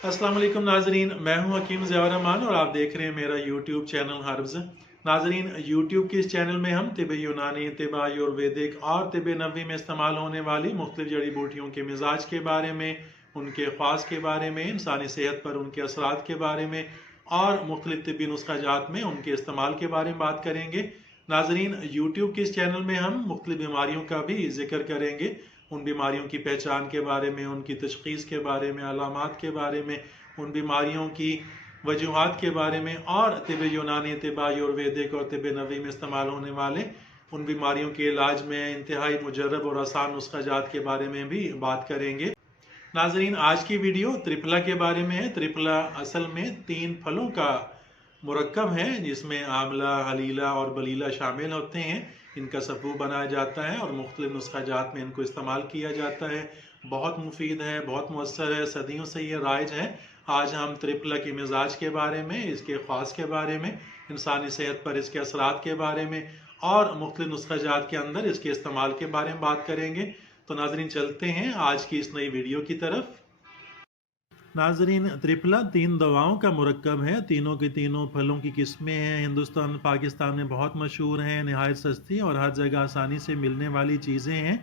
अस्सलाम वालेकुम नाजरीन, मैं हूं हकीम ज़ियाउर रहमान और आप देख रहे हैं मेरा यूट्यूब चैनल हर्ब्स। नाजरीन, यूट्यूब के इस चैनल में हम तिब यूनानी, तिब आयुर्वेदिक और तिब नबवी में इस्तेमाल होने वाली मुख्तलिफ जड़ी बूटियों के मिजाज के बारे में, उनके ख़ास के बारे में, इंसानी सेहत पर उनके असरात के बारे में और मुख्तलिफ तिब्बी नुस्खाजात में उनके इस्तेमाल के बारे में बात करेंगे। नाजरीन, यूट्यूब के इस चैनल में हम मुख्तलिफ बीमारियों का भी जिक्र करेंगे, उन बीमारियों की पहचान के बारे में, उनकी तशख़ीस के बारे में, अलामात के बारे में, उन बीमारियों की वजूहात के बारे में और तिब यूनानी, तिब आयुर्वेदिक और तिब नबवी में इस्तेमाल होने वाले उन बीमारियों के इलाज में इंतहाई मुजर्रब और आसान नुस्खाजात के बारे में भी बात करेंगे। नाजरीन, आज की वीडियो त्रिफला के बारे में है। त्रिफला असल में 3 फलों का मुरक्कब है जिसमें आंवला, हलीला और बलीला शामिल होते हैं। इनका सफ़ूफ बनाया जाता है और मुख्तलिफ नुस्खाजात में इनको इस्तेमाल किया जाता है। बहुत मुफीद है, बहुत मुअस्सर है, सदियों से ये राइज है। आज हम त्रिफला के मिजाज के बारे में, इसके ख़ास के बारे में, इंसानी सेहत पर इसके असरात के बारे में और मुख्तलिफ नुस्खाजात के अंदर इसके इस्तेमाल के बारे में बात करेंगे। तो नाजरीन, चलते हैं आज की इस नई वीडियो की तरफ। नाजरीन, त्रिफला 3 दवाओं का मुरक्कब है। तीनों के तीनों फलों की किस्में हैं। हिंदुस्तान पाकिस्तान में बहुत मशहूर हैं, नहायत सस्ती और हर जगह आसानी से मिलने वाली चीज़ें हैं।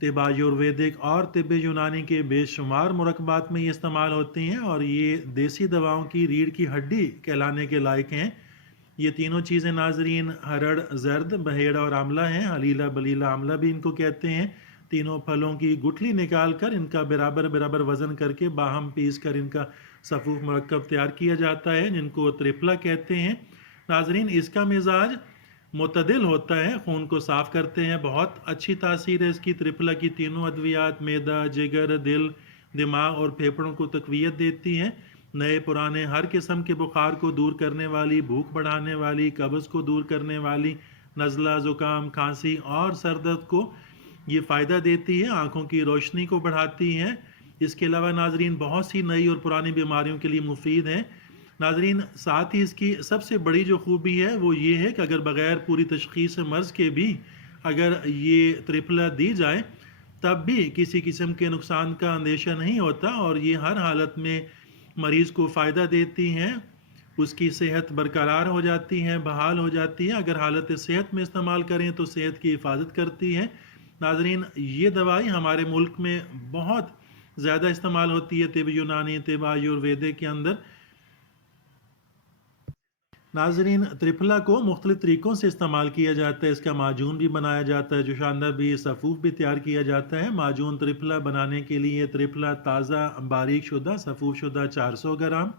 तिब आयुर्वेदिक और तिब यूनानी के बेशुमार मुरक्कबात में ये इस्तेमाल होती हैं और ये देसी दवाओं की रीढ़ की हड्डी कहलाने के लायक हैं। ये तीनों चीज़ें नाजरीन हरड़, जर्द, बहेड़ा और आंवला हैं। हलीला, बलीला, आंवला भी इनको कहते हैं। तीनों फलों की गुठली निकाल कर इनका बराबर बराबर वज़न करके बाहम पीस कर इनका सफ़ूफ मुरक्कब तैयार किया जाता है, जिनको त्रिफला कहते हैं। नाजरीन, इसका मिजाज मुतदिल होता है, खून को साफ़ करते हैं। बहुत अच्छी तासीर है इसकी। त्रिफला की तीनों अद्वियात मैदा, जिगर, दिल, दिमाग और फेफड़ों को तक़वियत देती हैं। नए पुराने हर किस्म के बुखार को दूर करने वाली, भूख बढ़ाने वाली, कब्ज़ को दूर करने वाली, नज़ला, ज़ुकाम, खांसी और सर दर्द को ये फ़ायदा देती है। आँखों की रोशनी को बढ़ाती हैं। इसके अलावा नाजरीन बहुत सी नई और पुरानी बीमारियों के लिए मुफीद हैं। नाजरीन, साथ ही इसकी सबसे बड़ी जो खूबी है वो ये है कि अगर बग़ैर पूरी तशख़ीस मर्ज़ के भी अगर ये त्रिफला दी जाए तब भी किसी किस्म के नुकसान का अंदेशा नहीं होता और ये हर हालत में मरीज़ को फ़ायदा देती हैं। उसकी सेहत बरकरार हो जाती है, बहाल हो जाती है। अगर हालत सेहत में इस्तेमाल करें तो सेहत की हिफाजत करती है। नाजरीन, ये दवाई हमारे मुल्क में बहुत ज़्यादा इस्तेमाल होती है तिब यूनानी, तिब आयुर्वेदिक के अंदर। नाजरीन, त्रिफला को मुख्तलिफ तरीक़ों से इस्तेमाल किया जाता है। इसका माजून भी बनाया जाता है, जोशानदा भी, सफ़ूफ भी तैयार किया जाता है। माजून त्रिफला बनाने के लिए त्रिफला ताज़ा बारीक शुदा, सफ़ूफ शुदा 400 ग्राम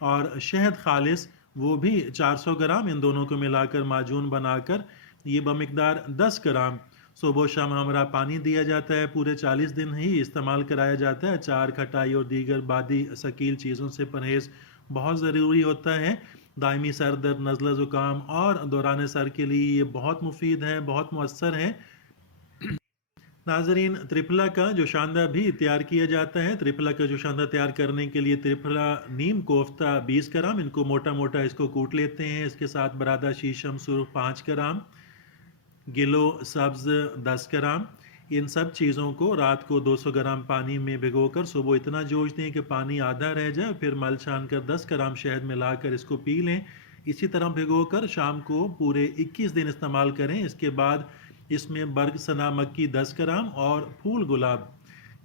और शहद खालिस वो भी 400 ग्राम, इन दोनों को मिलाकर माजून बनाकर ये बमिकदार 10 ग्राम सुबह शाम हमारा पानी दिया जाता है। पूरे 40 दिन ही इस्तेमाल कराया जाता है। अचार, खटाई और दीगर बादी शकील चीज़ों से परहेज़ बहुत ज़रूरी होता है। दायमी सर दर्द, नज़ला ज़ुकाम और दौरान सर के लिए ये बहुत मुफीद है, बहुत मुअस्सर है। नाजरीन, त्रिफला का जोशांदा भी तैयार किया जाता है। त्रिफला का जोशांदा तैयार करने के लिए त्रिफला नीम कोफ्ता 20 ग्राम, इनको मोटा मोटा इसको कूट लेते हैं। इसके साथ बरादा शीशम सुर्ख 5 ग्राम, गिलो सब्ज़ 10 ग्राम। इन सब चीज़ों को रात को 200 ग्राम पानी में भिगोकर सुबह इतना जोश दें कि पानी आधा रह जाए, फिर मल छान कर 10 ग्राम शहद मिलाकर इसको पी लें। इसी तरह भिगोकर शाम को पूरे 21 दिन इस्तेमाल करें। इसके बाद इसमें बर्ग सना मक्की 10 ग्राम और फूल गुलाब,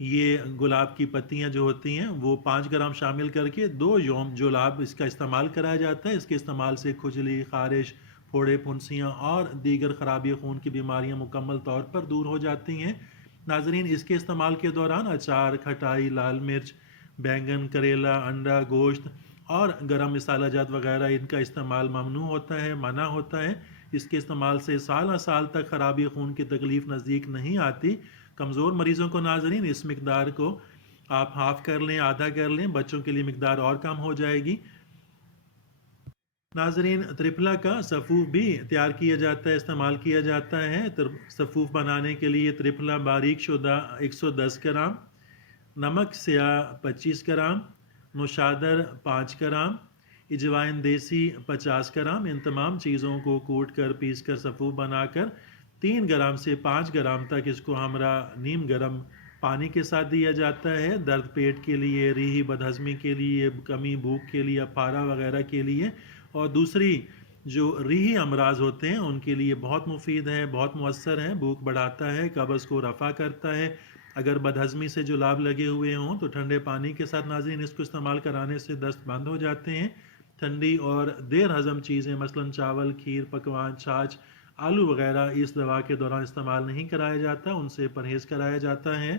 ये गुलाब की पत्तियां जो होती हैं वो 5 ग्राम शामिल करके 2 योम जुलाब इसका इस्तेमाल कराया जाता है। इसके इस्तेमाल से खुजली, खारिश, फोड़े, फुंसियाँ और दीगर ख़राबी खून की बीमारियां मुकम्मल तौर पर दूर हो जाती हैं। नाजरीन, इसके इस्तेमाल के दौरान अचार, खटाई, लाल मिर्च, बैंगन, करेला, अंडा, गोश्त और गरम मसाला जात वगैरह इनका इस्तेमाल ममनू होता है, मना होता है। इसके इस्तेमाल से साल साल तक ख़राबी खून की तकलीफ़ नज़दीक नहीं आती। कमज़ोर मरीज़ों को नाजरीन इस मकदार को आप हाफ़ कर लें, आधा कर लें, बच्चों के लिए मकदार और कम हो जाएगी। नाजरीन, त्रिफला का सफ़ूफ भी तैयार किया जाता है, इस्तेमाल किया जाता है। सफ़ूफ बनाने के लिए त्रिफला बारीक शुदा 110 ग्राम, नमक स्याह 25 ग्राम, नौशादर 5 ग्राम, इजवाइन देसी 50 ग्राम, इन तमाम चीज़ों को कूट कर पीस कर सफ़ूफ बनाकर 3 ग्राम से 5 ग्राम तक इसको हमरा नीम गर्म پانی کے ساتھ دیا جاتا ہے درد پیٹ کے لیے، ریحی بدہضمی کے لیے، کمی بھوک کے لیے، پھارا وغیرہ کے لیے، اور دوسری جو ریحی امراض ہوتے ہیں ان کے لیے بہت مفید ہے، بہت مؤثر ہے، بھوک بڑھاتا ہے، قبض کو رفع کرتا ہے۔ اگر بدہضمی سے جو لاب لگے ہوئے ہوں تو ٹھنڈے پانی کے ساتھ ناظرین اس کو استعمال کرانے سے دست بند ہو جاتے ہیں۔ ٹھنڈی اور دیر ہضم چیزیں مثلا چاول، کھیر، پکوان، چھاچھ، آلو وغیرہ اس دوا کے دوران استعمال نہیں کرایا جاتا، ان سے پرہیز کرایا جاتا ہے۔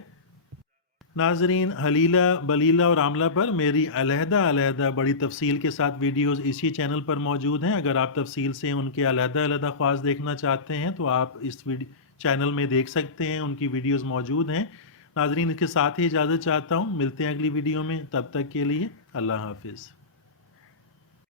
ناظرین، حلیلہ، بلیلہ اور آملہ پر میری علیحدہ بڑی تفصیل کے ساتھ ویڈیوز اسی چینل پر موجود ہیں۔ اگر آپ تفصیل سے ان کے علیحدہ خواص دیکھنا چاہتے ہیں تو آپ اس چینل میں دیکھ سکتے ہیں، ان کی ویڈیوز موجود ہیں۔ ناظرین، اس کے ساتھ ہی اجازت چاہتا ہوں، ملتے ہیں اگلی ویڈیو میں، تب تک کے لیے اللہ حافظ۔